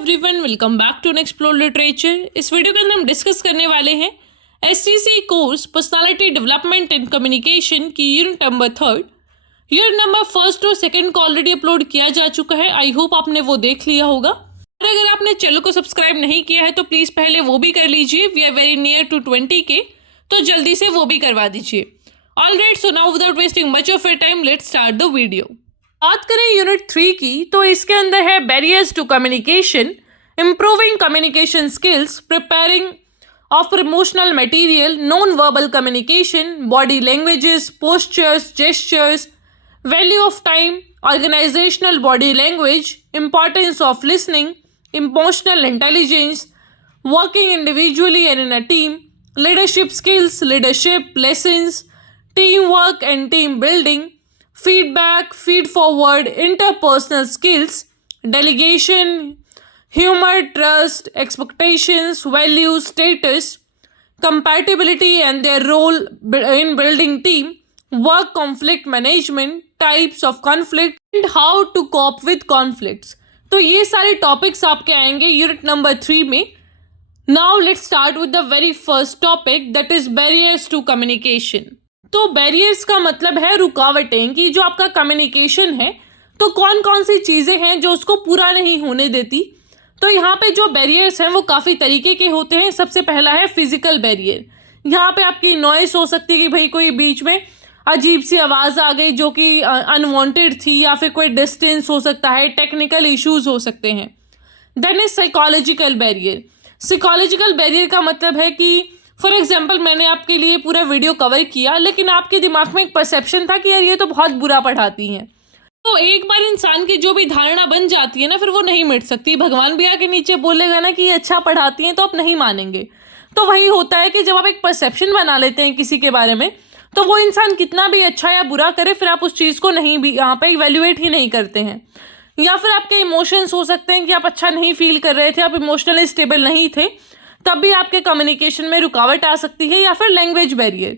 Everyone, welcome back to explore literature. इस वीडियो के अंदर हम डिस्कस करने वाले हैं STC course personality development and communication की यूनिट नंबर 3। यूनिट नंबर 1 और 2 को ऑलरेडी अपलोड किया जा चुका है। आई होप आपने वो देख लिया होगा। और अगर आपने चैनल को सब्सक्राइब नहीं किया है तो प्लीज़ पहले वो भी कर लीजिए। We are very near to 20 K, तो जल्दी से वो भी करवा दीजिए। Alright, so now without wasting much of your time let's start the video. बात करें यूनिट 3 की तो इसके अंदर है barriers to communication, improving communication skills, preparing of promotional material, non verbal communication, body languages, postures, gestures, value of time, organisational body language, importance of listening, emotional intelligence, working individually and in a team, leadership skills, leadership lessons, team work and team building, feedback, feed forward, interpersonal skills, delegation, humor, trust, expectations, values, status, compatibility and their role in building team, work conflict management, types of conflict and how to cope with conflicts। तो ये सारे topics आपके आएंगे unit number 3 में। Now let's start with the very first topic, that is barriers to communication. तो barriers का मतलब है रुकावटें, कि जो आपका कम्युनिकेशन है तो कौन कौन सी चीज़ें हैं जो उसको पूरा नहीं होने देती। तो यहाँ पे जो बैरियर्स हैं वो काफ़ी तरीके के होते हैं। सबसे पहला है फिजिकल बैरियर। यहाँ पे आपकी नॉइस हो सकती है कि भाई कोई बीच में अजीब सी आवाज़ आ गई जो कि अनवांटेड थी, या फिर कोई डिस्टेंस हो सकता है, टेक्निकल इश्यूज हो सकते हैं। Then is psychological barrier. Psychological barrier का मतलब है कि फॉर एग्जाम्पल मैंने आपके लिए पूरा वीडियो कवर किया, लेकिन आपके दिमाग में एक परसेप्शन था कि यार ये तो बहुत बुरा पढ़ाती हैं। तो एक बार इंसान की जो भी धारणा बन जाती है ना, फिर वो नहीं मिट सकती। भगवान भी आके नीचे बोलेगा ना कि ये अच्छा पढ़ाती हैं तो आप नहीं मानेंगे। तो वही होता है कि जब आप एक परसेप्शन बना लेते हैं किसी के बारे में, तो वो इंसान कितना भी अच्छा या बुरा करे, फिर आप उस चीज़ को नहीं भी यहाँ पर इवेल्युएट ही नहीं करते हैं। या फिर आपके इमोशंस हो सकते हैं कि आप अच्छा नहीं फील कर रहे थे, आप इमोशनली स्टेबल नहीं थे, तब भी आपके कम्युनिकेशन में रुकावट आ सकती है। या फिर लैंग्वेज बैरियर,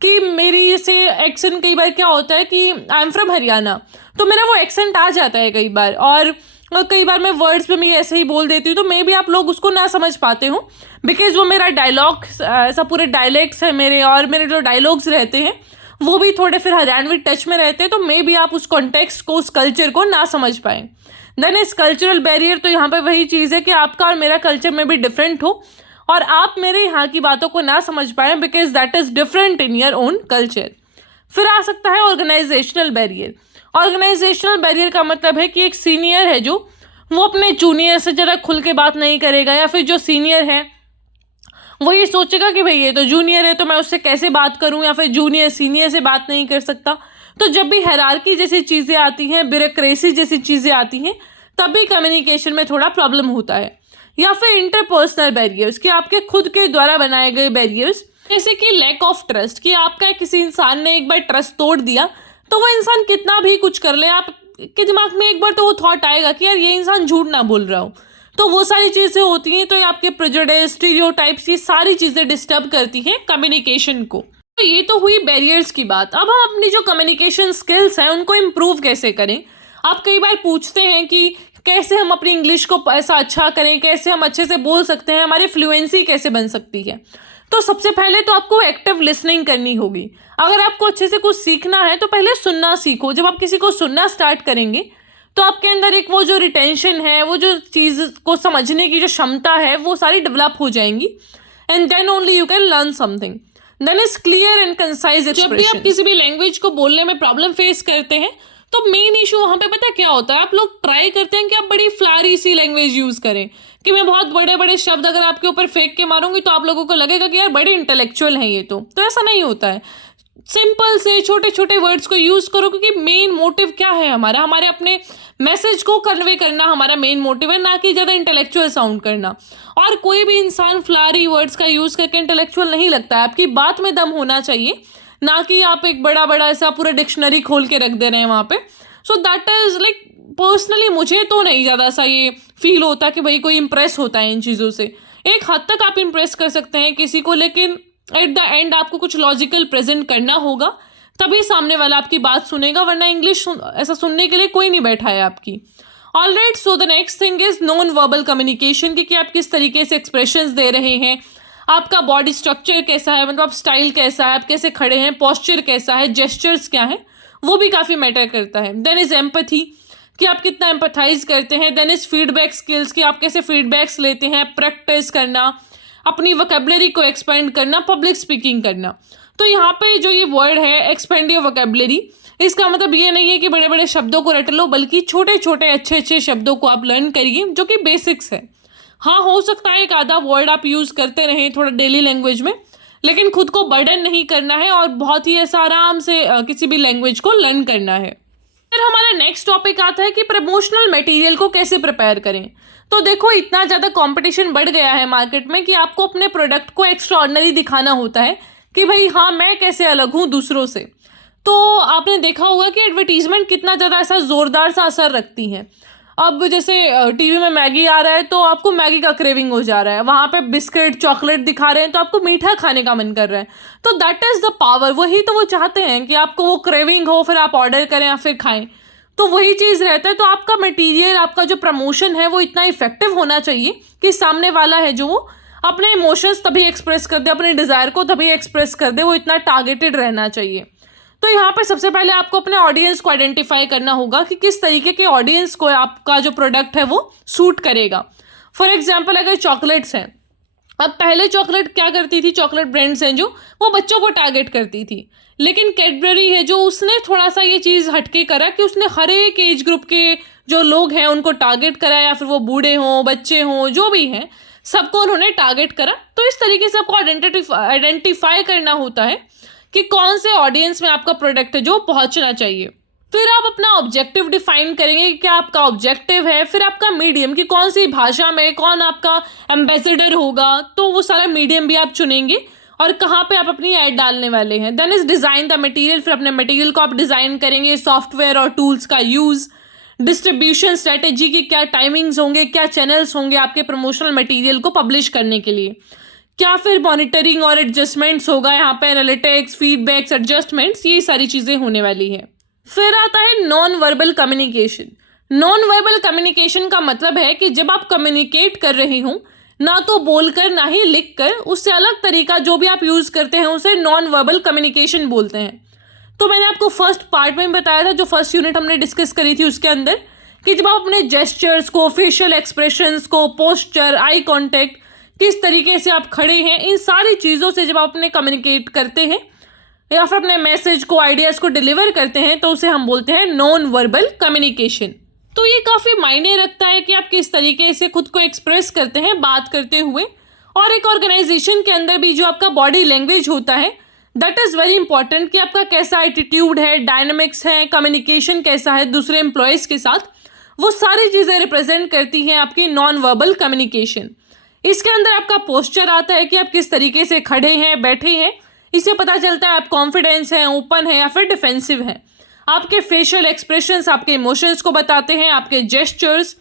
कि मेरी से एक्सेंट, कई बार क्या होता है कि आई एम फ्रॉम हरियाणा, तो मेरा वो एक्सेंट आ जाता है कई बार, और कई बार मैं वर्ड्स में भी ऐसे ही बोल देती हूँ, तो मे भी आप लोग उसको ना समझ पाते हो, बिकॉज वो मेरा डायलॉग ऐसा पूरे डायलेक्ट्स है मेरे, और मेरे जो डायलॉग्स रहते हैं वो भी थोड़े फिर हरियाणवी टच में रहते हैं, तो मे भी आप उस कॉन्टेक्स्ट को, उस कल्चर को ना समझ पाएँ। देन इस कल्चरल बैरियर, तो यहाँ पे वही चीज़ है कि आपका और मेरा कल्चर में भी डिफरेंट हो और आप मेरे यहाँ की बातों को ना समझ पाएँ, because that is different in your own culture. फिर आ सकता है ऑर्गेनाइजेशनल बैरियर। ऑर्गेनाइजेशनल बैरियर का मतलब है कि एक सीनियर है जो वो अपने जूनियर से ज़रा खुल के बात नहीं करेगा, या फिर जो सीनियर है वो ये सोचेगा कि भाई ये तो जूनियर है तो मैं उससे कैसे बात करूँ, या फिर जूनियर सीनियर से बात नहीं कर सकता। तो जब भी हायरार्की जैसी चीज़ें आती हैं, ब्यूरोक्रेसी जैसी चीज़ें आती हैं, तब भी कम्युनिकेशन में थोड़ा प्रॉब्लम होता है। या फिर इंटरपर्सनल बैरियर्स, कि आपके खुद के द्वारा बनाए गए बैरियर्स, जैसे कि लैक ऑफ ट्रस्ट, कि आपका किसी इंसान ने एक बार ट्रस्ट तोड़ दिया तो वो इंसान कितना भी कुछ कर ले, आपके दिमाग में एक बार तो वो थॉट आएगा कि यार ये इंसान झूठ ना बोल रहा हो। तो वो सारी चीज़ें होती हैं, तो ये आपके प्रेजुडिस, स्टीरियोटाइप्स, ये सारी चीज़ें डिस्टर्ब करती हैं कम्युनिकेशन को। तो ये तो हुई बैरियर्स की बात। अब हम अपनी जो कम्युनिकेशन स्किल्स हैं उनको इम्प्रूव कैसे करें। आप कई बार पूछते हैं कि कैसे हम अपनी इंग्लिश को ऐसा अच्छा करें, कैसे हम अच्छे से बोल सकते हैं, हमारी फ्लुएंसी कैसे बन सकती है। तो सबसे पहले तो आपको एक्टिव लिसनिंग करनी होगी। अगर आपको अच्छे से कुछ सीखना है तो पहले सुनना सीखो। जब आप किसी को सुनना स्टार्ट करेंगे तो आपके अंदर एक वो जो रिटेंशन है, वो जो चीज़ को समझने की जो क्षमता है, वो सारी डेवलप हो जाएंगी, and then only you can learn something. Then is clear and concise expression. जब भी आप किसी भी लैंग्वेज को बोलने में प्रॉब्लम फेस करते हैं तो मेन इशू वहाँ पे पता क्या होता है, आप लोग ट्राई करते हैं कि आप बड़ी फ्लारी सी लैंग्वेज यूज़ करें, कि मैं बहुत बड़े बड़े शब्द अगर आपके ऊपर फेंक के मारूंगी तो आप लोगों को लगेगा कि यार बड़े इंटेलेक्चुअल हैं ये। तो ऐसा नहीं होता है। सिंपल से छोटे छोटे वर्ड्स को यूज़ करो, क्योंकि मेन मोटिव क्या है हमारा, हमारे अपने मैसेज को कन्वे करना हमारा मेन मोटिव है, ना कि ज़्यादा इंटेलेक्चुअल साउंड करना। और कोई भी इंसान फ्लारी वर्ड्स का यूज़ करके इंटेलेक्चुअल नहीं लगता है। आपकी बात में दम होना चाहिए, ना कि आप एक बड़ा बड़ा ऐसा पूरा डिक्शनरी खोल के रख दे रहे हैं वहाँ पे। So that is like, personally मुझे तो नहीं ज़्यादा सा ये फील होता कि भाई कोई इंप्रेस होता है इन चीज़ों से। एक हद तक आप इंप्रेस कर सकते हैं किसी को, लेकिन एट द एंड आपको कुछ लॉजिकल प्रेजेंट करना होगा, तभी सामने वाला आपकी बात सुनेगा, वरना इंग्लिश ऐसा सुनने के लिए कोई नहीं बैठा है आपकी। Alright, so the next thing is non verbal communication, कि आप किस तरीके से एक्सप्रेशंस दे रहे हैं, आपका बॉडी स्ट्रक्चर कैसा है, मतलब आप स्टाइल कैसा है, आप कैसे खड़े हैं, पोस्चर कैसा है, जेस्चर्स क्या है, वो भी काफ़ी मैटर करता है। देन इज एम्पैथी, कि आप कितना एम्पैथाइज करते हैं। देन इज फीडबैक स्किल्स, कि आप कैसे फीडबैक्स लेते हैं, प्रैक्टिस करना, अपनी वोकैबुलरी को एक्सपेंड करना, पब्लिक स्पीकिंग करना। तो यहाँ पे जो ये वर्ड है एक्सपेंड योर वोकैबुलरी, इसका मतलब ये नहीं है कि बड़े बड़े शब्दों को रट लो, बल्कि छोटे छोटे अच्छे अच्छे शब्दों को आप लर्न करिए, जो कि बेसिक्स है। हाँ, हो सकता है एक आधा वर्ड आप यूज़ करते रहें थोड़ा डेली लैंग्वेज में, लेकिन खुद को बर्डन नहीं करना है और बहुत ही ऐसा आराम से किसी भी लैंग्वेज को लर्न करना है। फिर हमारा नेक्स्ट टॉपिक आता है कि प्रमोशनल मटेरियल को कैसे प्रिपेयर करें। तो देखो, इतना ज़्यादा कंपटीशन बढ़ गया है मार्केट में कि आपको अपने प्रोडक्ट को एक्स्ट्राऑर्डिनरी दिखाना होता है कि भाई हाँ, मैं कैसे अलग हूँ दूसरों से। तो आपने देखा होगा कि एडवर्टीजमेंट कितना ज़्यादा ऐसा ज़ोरदार सा असर रखती हैं। अब जैसे टीवी में मैगी आ रहा है तो आपको मैगी का क्रेविंग हो जा रहा है, वहाँ पे बिस्किट चॉकलेट दिखा रहे हैं तो आपको मीठा खाने का मन कर रहा है। तो दैट इज़ द पावर, वही तो वो चाहते हैं कि आपको वो क्रेविंग हो, फिर आप ऑर्डर करें या फिर खाएं। तो वही चीज़ रहता है। तो आपका मटेरियल, आपका जो प्रमोशन है वो इतना इफेक्टिव होना चाहिए कि सामने वाला है जो वो अपने इमोशंस तभी एक्सप्रेस कर दे, अपने डिज़ायर को तभी एक्सप्रेस कर दे, वो इतना टारगेटेड रहना चाहिए। तो यहाँ पे सबसे पहले आपको अपने ऑडियंस को आइडेंटिफाई करना होगा कि किस तरीके के ऑडियंस को आपका जो प्रोडक्ट है वो सूट करेगा। फॉर एग्जांपल, अगर चॉकलेट्स हैं, अब पहले चॉकलेट क्या करती थी, चॉकलेट ब्रांड्स हैं जो, वो बच्चों को टारगेट करती थी। लेकिन कैडबरी है जो, उसने थोड़ा सा ये चीज़ हटके करा कि उसने हर एक एज ग्रुप के जो लोग हैं उनको टारगेट करा, या फिर वो बूढ़े हों, बच्चे हों, जो भी हैं, सबको उन्होंने टारगेट करा। तो इस तरीके से आपको आइडेंटिफाई करना होता है कि कौन से ऑडियंस में आपका प्रोडक्ट है जो पहुंचना चाहिए। फिर आप अपना ऑब्जेक्टिव डिफाइन करेंगे कि क्या आपका ऑब्जेक्टिव है। फिर आपका मीडियम, कि कौन सी भाषा में कौन आपका एम्बेसडर होगा, तो वो सारा मीडियम भी आप चुनेंगे और कहाँ पे आप अपनी ऐड डालने वाले हैं। Then is design the material, फिर अपने मटेरियल को आप डिज़ाइन करेंगे, सॉफ्टवेयर और टूल्स का यूज़, डिस्ट्रीब्यूशन स्ट्रेटेजी की क्या टाइमिंग्स होंगे, क्या चैनल्स होंगे आपके प्रमोशनल मटेरियल को पब्लिश करने के लिए, क्या फिर मॉनिटरिंग और एडजस्टमेंट्स होगा, यहाँ पे एनालिटिक्स, फीडबैक्स, एडजस्टमेंट्स, ये सारी चीज़ें होने वाली है। फिर आता है non verbal communication. Non verbal communication का मतलब है कि जब आप कम्युनिकेट कर रहे हों, ना तो बोलकर ना ही लिख कर, उससे अलग तरीका जो भी आप यूज़ करते हैं उसे नॉन वर्बल कम्युनिकेशन बोलते हैं। तो मैंने आपको फर्स्ट पार्ट में बताया था, जो फर्स्ट यूनिट हमने डिस्कस करी थी उसके अंदर, कि जब आप अपने जेस्चर्स को, फेशियल एक्सप्रेशंस को, पोस्चर, आई कॉन्टेक्ट, किस तरीके से आप खड़े हैं, इन सारी चीज़ों से जब आप अपने कम्युनिकेट करते हैं या फिर अपने मैसेज को, आइडियाज़ को डिलीवर करते हैं, तो उसे हम बोलते हैं नॉन वर्बल कम्युनिकेशन। तो ये काफ़ी मायने रखता है कि आप किस तरीके से खुद को एक्सप्रेस करते हैं बात करते हुए। और एक ऑर्गेनाइजेशन के अंदर भी जो आपका बॉडी लैंग्वेज होता है, दैट इज़ वेरी इंपॉर्टेंट, कि आपका कैसा एटीट्यूड है, डायनामिक्स है, कम्युनिकेशन कैसा है दूसरे एम्प्लॉयज़ के साथ, वो सारी चीज़ें रिप्रेजेंट करती हैं आपकी नॉन वर्बल कम्युनिकेशन। इसके अंदर आपका पोस्चर आता है कि आप किस तरीके से खड़े हैं, बैठे हैं, इससे पता चलता है आप कॉन्फिडेंस हैं, ओपन है या फिर डिफेंसिव हैं। आपके फेशियल एक्सप्रेशंस आपके इमोशंस को बताते हैं, आपके जेस्चर्स,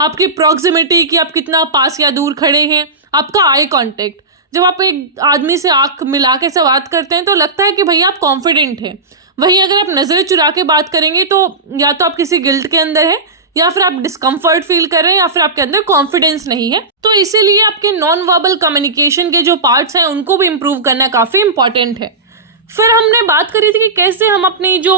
आपकी प्रॉक्सिमिटी, कि आप कितना पास या दूर खड़े हैं, आपका आई कांटेक्ट, जब आप एक आदमी से आंख मिला के से बात करते हैं तो लगता है कि भैया आप कॉन्फिडेंट हैं। वहीं अगर आप नज़रें चुरा के बात करेंगे तो या तो आप किसी गिल्ट के अंदर हैं, या फिर आप डिस्कम्फर्ट फील कर रहे हैं, या फिर आपके अंदर कॉन्फिडेंस नहीं है। तो इसीलिए आपके नॉन वर्बल कम्युनिकेशन के जो पार्ट्स हैं उनको भी इम्प्रूव करना काफ़ी इंपॉर्टेंट है। फिर हमने बात करी थी कि कैसे हम अपनी जो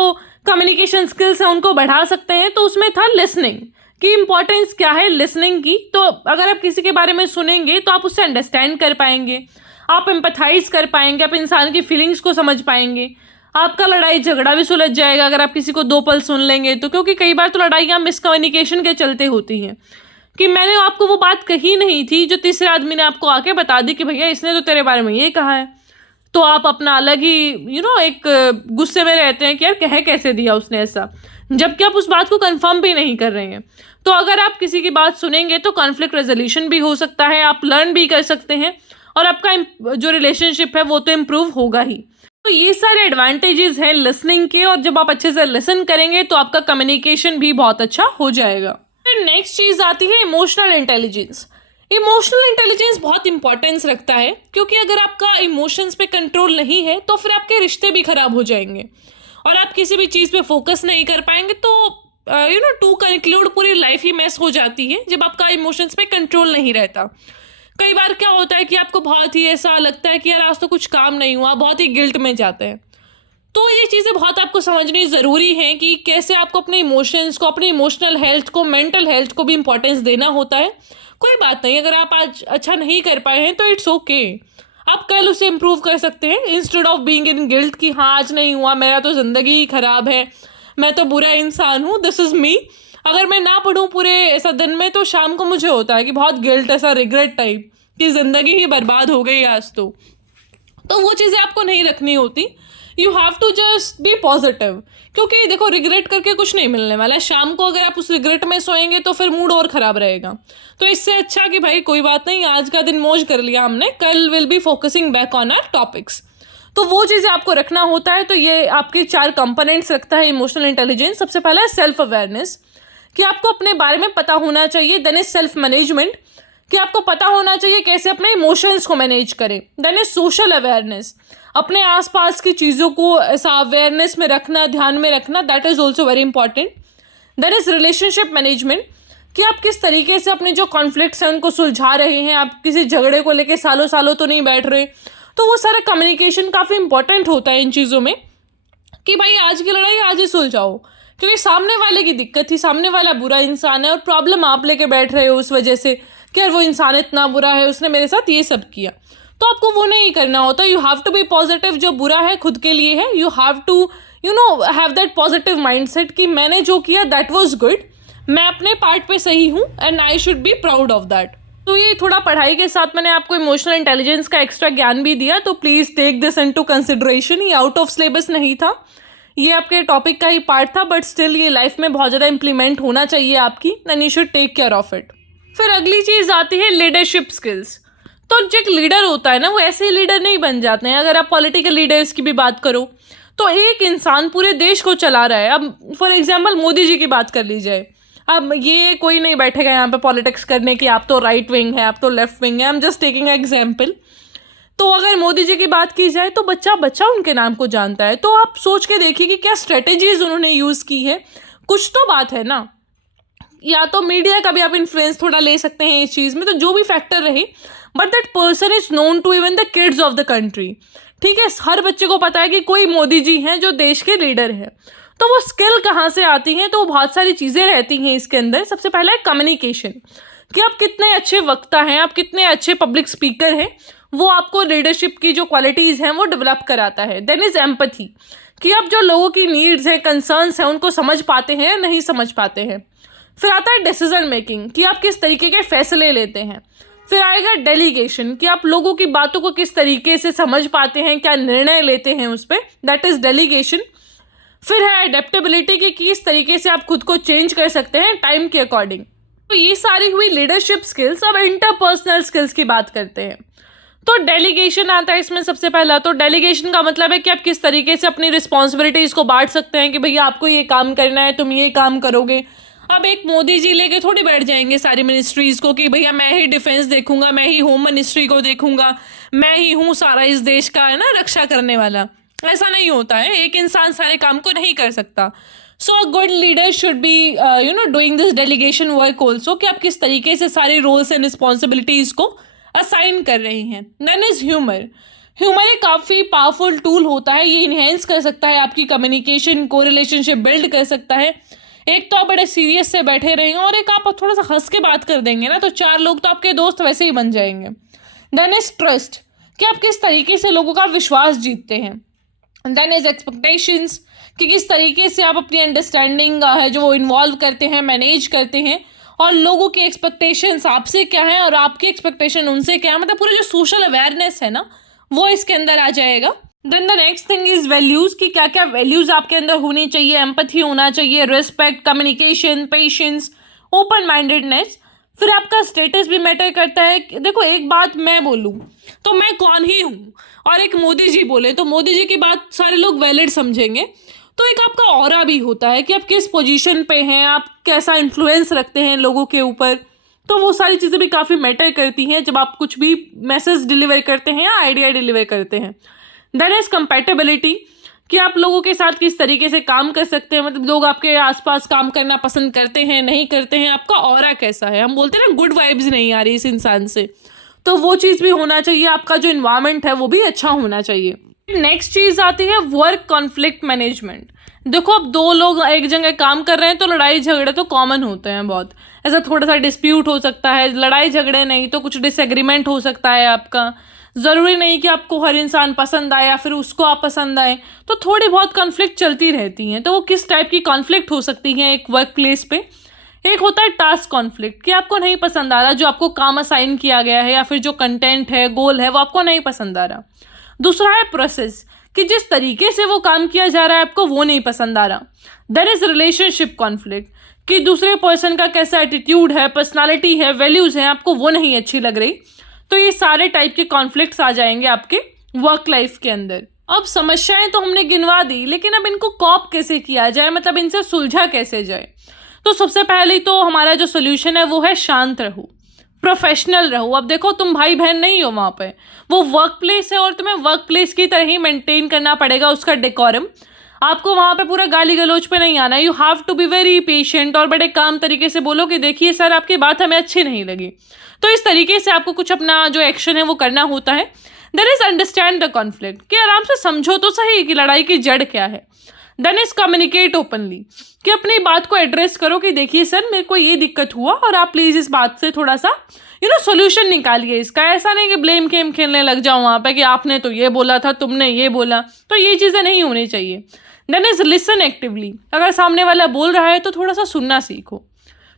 कम्युनिकेशन स्किल्स हैं उनको बढ़ा सकते हैं। तो उसमें था लिसनिंग, की इम्पॉर्टेंस क्या है लिसनिंग की। तो अगर आप किसी के बारे में सुनेंगे तो आप उससे अंडरस्टैंड कर पाएंगे, आप एम्पैथाइज कर पाएंगे, आप इंसान की फीलिंग्स को समझ पाएंगे, आपका लड़ाई झगड़ा भी सुलझ जाएगा अगर आप किसी को 2 पल सुन लेंगे तो। क्योंकि कई बार तो लड़ाइयाँ मिसकम्युनिकेशन के चलते होती हैं, कि मैंने आपको वो बात कही नहीं थी जो तीसरे आदमी ने आपको आके बता दी कि भैया इसने तो तेरे बारे में ये कहा है। तो आप अपना अलग ही एक गुस्से में रहते हैं कि यार कह कैसे दिया उसने ऐसा, जबकि आप उस बात को कंफर्म भी नहीं कर रहे हैं। तो अगर आप किसी की बात सुनेंगे तो कॉन्फ्लिक्ट रेजोल्यूशन भी हो सकता है, आप लर्न भी कर सकते हैं, और आपका जो रिलेशनशिप है वो तो इम्प्रूव होगा ही। तो ये सारे एडवांटेजेस हैं लिसनिंग के, और जब आप अच्छे से लिसन करेंगे तो आपका कम्युनिकेशन भी बहुत अच्छा हो जाएगा। फिर नेक्स्ट चीज़ आती है इमोशनल इंटेलिजेंस। इमोशनल इंटेलिजेंस बहुत इंपॉर्टेंस रखता है, क्योंकि अगर आपका इमोशंस पे कंट्रोल नहीं है तो फिर आपके रिश्ते भी खराब हो जाएंगे और आप किसी भी चीज़ पे फोकस नहीं कर पाएंगे। तो टू कंक्लूड पूरी लाइफ ही मैस हो जाती है जब आपका इमोशंस पे कंट्रोल नहीं रहता। कई बार क्या होता है कि आपको बहुत ही ऐसा लगता है कि यार आज तो कुछ काम नहीं हुआ, बहुत ही गिल्ट में जाते हैं। तो ये चीज़ें बहुत आपको समझनी ज़रूरी है कि कैसे आपको अपने इमोशंस को, अपने इमोशनल हेल्थ को, मेंटल हेल्थ को भी इंपॉर्टेंस देना होता है। कोई बात नहीं, अगर आप आज अच्छा नहीं कर पाए हैं तो इट्स ओके, आप कल उसे इम्प्रूव कर सकते हैं। Instead of being in guilt कि हाँ आज नहीं हुआ, मेरा तो ज़िंदगी ही ख़राब है, मैं तो बुरा इंसान हूँ, दिस इज़ मी। अगर मैं ना पढ़ूँ पूरे ऐसा दिन में तो शाम को मुझे होता है कि बहुत गिल्ट, ऐसा रिग्रेट टाइप कि ज़िंदगी ही बर्बाद हो गई आज तो वो चीज़ें आपको नहीं रखनी होती। You have to just be positive, क्योंकि देखो रिग्रेट करके कुछ नहीं मिलने वाला है। शाम को अगर आप उस रिग्रेट में सोएंगे तो फिर मूड और ख़राब रहेगा। तो इससे अच्छा कि भाई कोई बात नहीं, आज का दिन मौज कर लिया हमने, कल will be focusing back on our topics. तो वो चीज़ें आपको रखना होता है। तो ये आपके 4 कंपोनेंट्स रखता है इमोशनल इंटेलिजेंस। सबसे पहला है सेल्फ अवेयरनेस, कि आपको अपने बारे में पता होना चाहिए। देन इज सेल्फ मैनेजमेंट, कि आपको पता होना चाहिए कैसे अपने इमोशंस को मैनेज करें। देन इज सोशल अवेयरनेस, अपने आसपास की चीज़ों को ऐसा अवेयरनेस में रखना, ध्यान में रखना, that is also very important. Then is relationship management, कि आप किस तरीके से अपने जो कॉन्फ्लिक्ट्स हैं उनको सुलझा रहे हैं। आप किसी झगड़े को लेके सालों सालों तो नहीं बैठ रहे। तो वो सारा कम्युनिकेशन काफ़ी इंपॉर्टेंट होता है इन चीज़ों में, कि भाई आज की लड़ाई आज ही सुलझाओ, क्योंकि सामने वाले की दिक्कत थी, सामने वाला बुरा इंसान है और प्रॉब्लम आप लेके बैठ रहे हो उस वजह से कि यार वो इंसान इतना बुरा है, उसने मेरे साथ ये सब किया। तो आपको वो नहीं करना होता। You have to be positive. जो बुरा है खुद के लिए है। You have to have that positive mindset कि मैंने जो किया दैट वाज गुड, मैं अपने पार्ट पे सही हूँ and I should be proud of that. तो ये थोड़ा पढ़ाई के साथ मैंने आपको इमोशनल इंटेलिजेंस का एक्स्ट्रा ज्ञान भी दिया, तो please take this into consideration. ये आउट ऑफ सिलेबस नहीं था, ये आपके टॉपिक का ही पार्ट था, बट स्टिल ये लाइफ में बहुत ज़्यादा इंप्लीमेंट होना चाहिए आपकी, and you should take care of it. फिर अगली चीज़ आती है लीडरशिप स्किल्स। तो जो एक लीडर होता है ना, वो ऐसे ही लीडर नहीं बन जाते हैं। अगर आप पॉलिटिकल लीडर्स की भी बात करो तो एक इंसान पूरे देश को चला रहा है। अब फॉर एग्जांपल मोदी जी की बात कर ली जाए। अब ये कोई नहीं बैठेगा यहाँ पे पॉलिटिक्स करने की आप तो राइट विंग है, आप तो लेफ्ट विंग है। I am just taking example. तो अगर मोदी जी की बात की जाए तो बच्चा बच्चा उनके नाम को जानता है। तो आप सोच के देखिए कि क्या स्ट्रेटेजीज उन्होंने यूज़ की है। कुछ तो बात है ना। या तो मीडिया का भी आप इन्फ्लुएंस थोड़ा ले सकते हैं इस चीज़ में, तो जो भी फैक्टर रहे, but that person is known to even the kids of the country. ठीक है, हर बच्चे को पता है कि कोई मोदी जी हैं जो देश के लीडर हैं। तो वो स्किल कहाँ से आती हैं? तो बहुत सारी चीज़ें रहती हैं इसके अंदर। सबसे पहला है कम्युनिकेशन, कि आप कितने अच्छे वक्ता हैं, आप कितने अच्छे पब्लिक स्पीकर हैं, वो आपको लीडरशिप की जो क्वालिटीज़ हैं वो डेवलप कराता है। देन इज एम्पैथी, कि आप जो लोगों की नीड्स हैं, कंसर्न्स हैं, उनको समझ पाते हैं या नहीं समझ पाते हैं। फिर आता है डिसीजन मेकिंग, कि आप किस तरीके के फैसले लेते हैं। फिर आएगा डेलीगेशन, कि आप लोगों की बातों को किस तरीके से समझ पाते हैं, क्या निर्णय लेते हैं उस पर, दैट इज़ डेलीगेशन। फिर है एडेप्टेबिलिटी, कि किस तरीके से आप खुद को चेंज कर सकते हैं टाइम के अकॉर्डिंग। तो ये सारी हुई लीडरशिप स्किल्स। अब इंटरपर्सनल स्किल्स की बात करते हैं। तो डेलीगेशन आता है इसमें सबसे पहला। तो डेलीगेशन का मतलब है कि आप किस तरीके से अपनी रिस्पॉन्सिबिलिटीज़ को बांट सकते हैं, कि भैया आपको ये काम करना है, तुम ये काम करोगे। अब एक मोदी जी लेके थोड़ी बैठ जाएंगे सारी मिनिस्ट्रीज़ को कि भैया मैं ही डिफेंस देखूंगा, मैं ही होम मिनिस्ट्री को देखूंगा, मैं ही हूँ सारा इस देश का है ना रक्षा करने वाला। ऐसा नहीं होता है, एक इंसान सारे काम को नहीं कर सकता। So a good leader should be doing this delegation work also, कि आप किस तरीके से सारी रोल्स एंड रिस्पॉन्सिबिलिटीज़ को असाइन कर रहे हैं। Then is humour. ह्यूमर एक काफ़ी पावरफुल टूल होता है। ये इन्हेंस कर सकता है आपकी कम्युनिकेशन को, रिलेशनशिप बिल्ड कर सकता है। एक तो आप बड़े सीरियस से बैठे रहेंगे और एक आप थोड़ा सा हंस के बात कर देंगे ना, तो 4 लोग तो आपके दोस्त वैसे ही बन जाएंगे। देन इज ट्रस्ट, कि आप किस तरीके से लोगों का विश्वास जीतते हैं। देन इज एक्सपेक्टेशंस, कि किस तरीके से आप अपनी अंडरस्टैंडिंग है जो वो इन्वॉल्व करते हैं, मैनेज करते हैं, और लोगों की एक्सपेक्टेशंस आपसे क्या है और आपकी एक्सपेक्टेशन उनसे क्या है। मतलब पूरा जो सोशल अवेयरनेस है ना, वो इसके अंदर आ जाएगा। Then the next thing is values, कि क्या क्या वैल्यूज़ आपके अंदर होनी चाहिए। एम्पैथी होना चाहिए, respect, communication, patience, open mindedness. फिर आपका स्टेटस भी मैटर करता है। देखो एक बात मैं बोलूँ तो मैं कौन ही हूँ, और एक मोदी जी बोले तो मोदी जी की बात सारे लोग वैलिड समझेंगे। तो एक आपका ऑरा भी होता है कि आप किस पोजीशन पे हैं, आप कैसा इन्फ्लुएंस रखते हैं लोगों के ऊपर। तो वो सारी चीज़ें भी काफ़ी मैटर करती हैं जब आप कुछ भी मैसेज डिलीवर करते हैं या आइडिया डिलीवर करते हैं। देन इज कंपैटिबिलिटी, कि आप लोगों के साथ किस तरीके से काम कर सकते हैं, मतलब लोग आपके आसपास काम करना पसंद करते हैं, नहीं करते हैं, आपका ऑरा कैसा है। हम बोलते हैं ना गुड वाइब्स नहीं आ रही इस इंसान से, तो वो चीज़ भी होना चाहिए। आपका जो इन्वायरमेंट है वो भी अच्छा होना चाहिए। नेक्स्ट चीज़ आती है वर्क कॉन्फ्लिक्ट मैनेजमेंट। देखो, अब दो लोग एक जगह काम कर रहे हैं तो लड़ाई झगड़े तो कॉमन होते हैं बहुत। ऐसा थोड़ा सा डिस्प्यूट हो सकता है, लड़ाई झगड़े नहीं तो कुछ डिसएग्रीमेंट हो सकता है आपका। ज़रूरी नहीं कि आपको हर इंसान पसंद आए या फिर उसको आप पसंद आए, तो थोड़ी बहुत कॉन्फ्लिक्ट चलती रहती हैं। तो वो किस टाइप की कॉन्फ्लिक्ट हो सकती हैं एक वर्क प्लेस पे? एक होता है टास्क कॉन्फ्लिक्ट, कि आपको नहीं पसंद आ रहा जो आपको काम असाइन किया गया है, या फिर जो कंटेंट है, गोल है, वो आपको नहीं पसंद आ रहा। दूसरा है प्रोसेस, कि जिस तरीके से वो काम किया जा रहा है आपको वो नहीं पसंद आ रहा। देयर इज रिलेशनशिप कॉन्फ्लिक्ट, कि दूसरे पर्सन का कैसा एटीट्यूड है, पर्सनालिटी है, वैल्यूज़ हैं, आपको वो नहीं अच्छी लग रही। तो ये सारे टाइप के कॉन्फ्लिक्ट्स आ जाएंगे आपके वर्क लाइफ के अंदर। अब समस्याएं तो हमने गिनवा दी, लेकिन अब इनको कॉप कैसे किया जाए, मतलब इनसे सुलझा कैसे जाए? तो सबसे पहले तो हमारा जो सोल्यूशन है वो है शांत रहो, प्रोफेशनल रहो। अब देखो, तुम भाई बहन नहीं हो वहाँ पे, वो वर्क प्लेस है और तुम्हें वर्क प्लेस की तरह ही मेंटेन करना पड़ेगा उसका डेकोरम। आपको वहाँ पे पूरा गाली गलौज पे नहीं आना। You have to be very patient और बड़े काम तरीके से बोलो कि देखिए सर, आपकी बात हमें अच्छी नहीं लगी। तो इस तरीके से आपको कुछ अपना जो एक्शन है वो करना होता है। There is understand the conflict, कि आराम से समझो तो सही कि लड़ाई की जड़ क्या है। देन इज कम्युनिकेट ओपनली, कि अपनी बात को एड्रेस करो कि देखिए सर, मेरे को ये दिक्कत हुआ और आप प्लीज़ इस बात से थोड़ा सा सोल्यूशन निकालिए इसका। ऐसा नहीं कि ब्लेम गेम खेलने लग जाओ वहाँ पे कि आपने तो ये बोला था, तुमने ये बोला, तो ये चीज़ें नहीं होनी चाहिए। देन इज लिसन एक्टिवली, अगर सामने वाला बोल रहा है तो थोड़ा सा सुनना सीखो,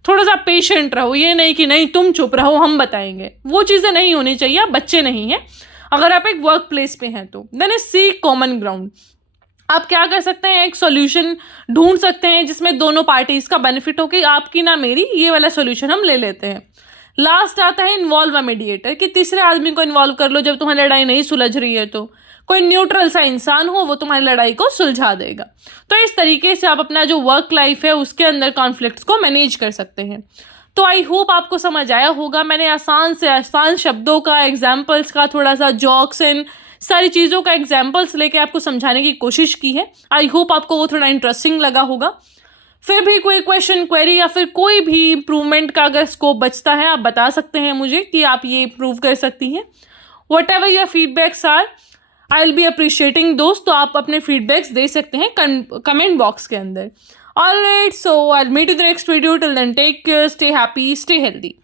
थोड़ा सा पेशेंट रहो। ये नहीं कि नहीं तुम चुप रहो हम बताएंगे, वो चीज़ें नहीं होनी चाहिए। आप बच्चे नहीं हैं अगर आप एक वर्क प्लेस पे हैं तो। Then is seek common ground, आप क्या कर सकते हैं, एक सॉल्यूशन ढूंढ सकते हैं जिसमें दोनों पार्टीज का बेनिफिट हो, कि आपकी ना मेरी, ये वाला सॉल्यूशन हम ले लेते हैं। लास्ट आता है इन्वॉल्व अ मीडिएटर, कि तीसरे आदमी को इन्वॉल्व कर लो जब तुम्हारी लड़ाई नहीं सुलझ रही है, तो कोई न्यूट्रल सा इंसान हो वो तुम्हारी लड़ाई को सुलझा देगा। तो इस तरीके से आप अपना जो वर्क लाइफ है उसके अंदर कॉन्फ्लिक्ट्स को मैनेज कर सकते हैं। तो आई होप आपको समझ आया होगा। मैंने आसान से आसान शब्दों का, एग्जाम्पल्स का, थोड़ा सा जॉक्स एंड सारी चीज़ों का एग्जाम्पल्स लेके आपको समझाने की कोशिश की है। आई होप आपको वो थोड़ा इंटरेस्टिंग लगा होगा। फिर भी कोई क्वेश्चन, क्वेरी या फिर कोई भी इम्प्रूवमेंट का अगर स्कोप बचता है, आप बता सकते हैं मुझे कि आप ये इम्प्रूव कर सकती हैं। Whatever your feedbacks are, I will be appreciating दोस्त। तो आप अपने फीडबैक्स दे सकते हैं कमेंट बॉक्स के अंदर। Alright, so I will meet you in the next video. Till then take care, stay happy, stay healthy.